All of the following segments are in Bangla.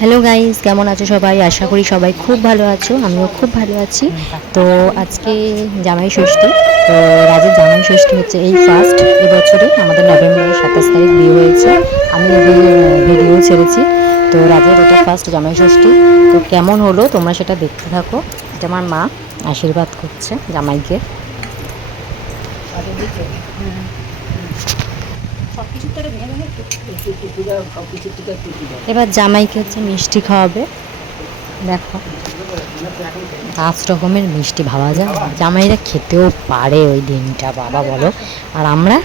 হ্যালো গাইস কেমন আছো সবাই? আশা করি সবাই খুব ভালো আছো, আমিও খুব ভালো আছি। তো আজকে জামাই ষষ্ঠী, তো রাজের জামাই ষষ্ঠী হচ্ছে এই ফার্স্ট এবছরে, আমাদের নভেম্বরের সাতাশ তারিখ বিয়ে হয়েছে। আমি ভিডিও ছেড়েছি। তো রাজের এটা ফার্স্ট জামাই ষষ্ঠী। তো কেমন হলো? তোমরা সেটা দেখতে থাকো। এটা আমার মা আশীর্বাদ করছে জামাইকে। এবার জামাইকে হচ্ছে মিষ্টি খাওয়াবে। দেখো পাঁচ রকমের মিষ্টি ভাবা যায়। জামাইরা খেতেও পারে ওই দিনটা বাবা বলো। আর আমরা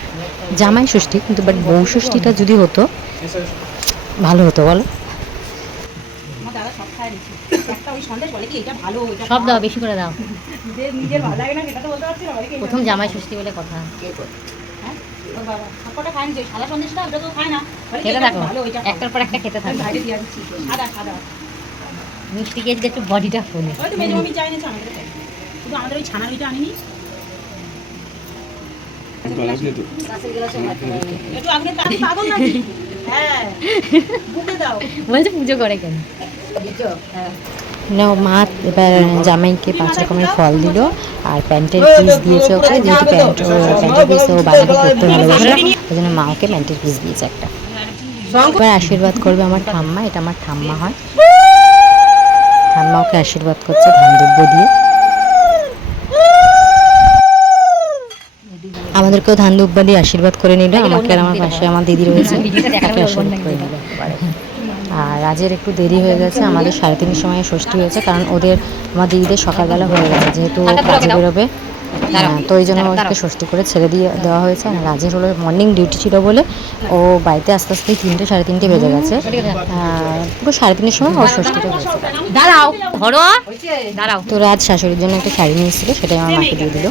জামাই ষষ্ঠী কিন্তু বাট বউ ষষ্ঠীটা যদি হতো ভালো হতো বলো। সব খায় দিচ্ছে একটা ওই সন্দেশ বলে কি এটা ভালো এটা সব দাও বেশি করে দাও। নিজের নিজের ভালো লাগে না সেটা তো বলতে পারছি না বাড়িতে প্রথম জামাই ষষ্ঠী বলে কথা। খেতে থাকো। একটার পর একটা খেতে থাকো। মিষ্টি খেয়ে একটু বডিটা ফুলে। শুধু আমাদের ওই ছানার ওইটা আনিনি। হ্যাঁ বলছে পুজো করে কেন? হ্যাঁ। না মা এবার জামাইকে পাঁচ রকমের ফল দিল আর প্যান্টের পিস দিয়েছে ওকে যেহেতু প্যান্ট প্যান্টের পিস ও বাজারে করতে ভালোবাসে ওই জন্য মা ওকে প্যান্টের পিস দিয়েছে একটা। এবার আশীর্বাদ করবে আমার ঠাম্মা এটা আমার ঠাম্মা হয়। ঠাম্মা ওকে আশীর্বাদ করছে ধান দুব্য দিয়ে। আমাদেরকেও ধান দুব্য দিয়ে আশীর্বাদ করে নিল আমাকে আর আমার পাশে আমার দিদি রয়েছে। তাকে আশীর্বাদ করে নিল। আর রাজের একটু দেরি হয়ে গেছে আমাদের সাড়ে তিনটের সময় ষষ্ঠী হয়েছে কারণ ওদের আমার দিদিদের সকালবেলা হয়ে গেছে যেহেতু কাজে বেরোবে। হ্যাঁ, তো ওই জন্য ওকে ষষ্ঠী করে ছেড়ে দিয়ে দেওয়া হয়েছে আর রাজের হলো মর্নিং ডিউটি ছিল বলে ও বাড়িতে আস্তে আস্তে তিনটে সাড়ে তিনটে বেজে গেছে। পুরো সাড়ে তিনটের সময় ওর ষষ্ঠীটা হয়েছে দাঁড়াও ধরো। দাঁড়াও। তো রাজ শাশুড়ির জন্য একটা শাড়ি নিয়ে এসেছিল সেটাই আমার মাকে দিয়ে দিল।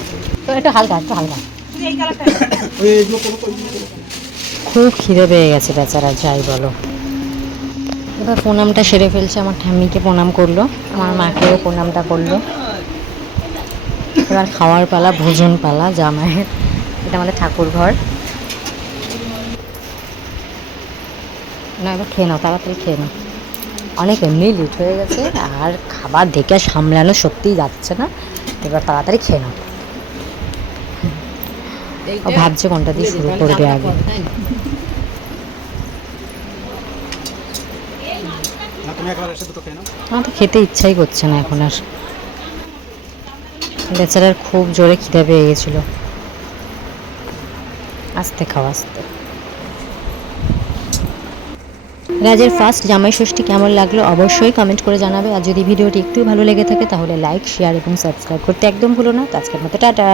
তো একটু হালকা একটু হালকা। খুব খিদে পেয়ে গেছে বেচারা যাই বলো। এবার প্রণামটা সেরে ফেলছে আমার ঠাম্মিকে প্রণাম করল, আমার মাকেও প্রণামটা করল। এবার খাওয়ার পালা, ভোজন পালা, জামাইয়ের, এটা আমাদের ঠাকুর ঘর না, এবার খেয়ে নাও, তাড়াতাড়ি খেয়ে নাও। অনেক এমনি লেট হয়ে গেছে, আর খাবার দেখে সামলানো সত্যিই যাচ্ছে না। এবার তাড়াতাড়ি খেয়ে নাও। ভাবছে কোনটা দিয়ে শুরু করবে আগে। আমার তো খেতে ইচ্ছাই করছে না এখন আর। বেচারার খুব জোরে খিদে পেয়ে গেছিল। আস্তে খাও, আস্তে। রাজের ফার্স্ট জামাই ষষ্ঠী কেমন লাগল অবশ্যই কমেন্ট করে জানাবে। আর যদি ভিডিওটি একটু ভালো লেগে থাকে তাহলে লাইক শেয়ার এবং সাবস্ক্রাইব করতে একদম ভুলো না। আজকের মতো টাটা।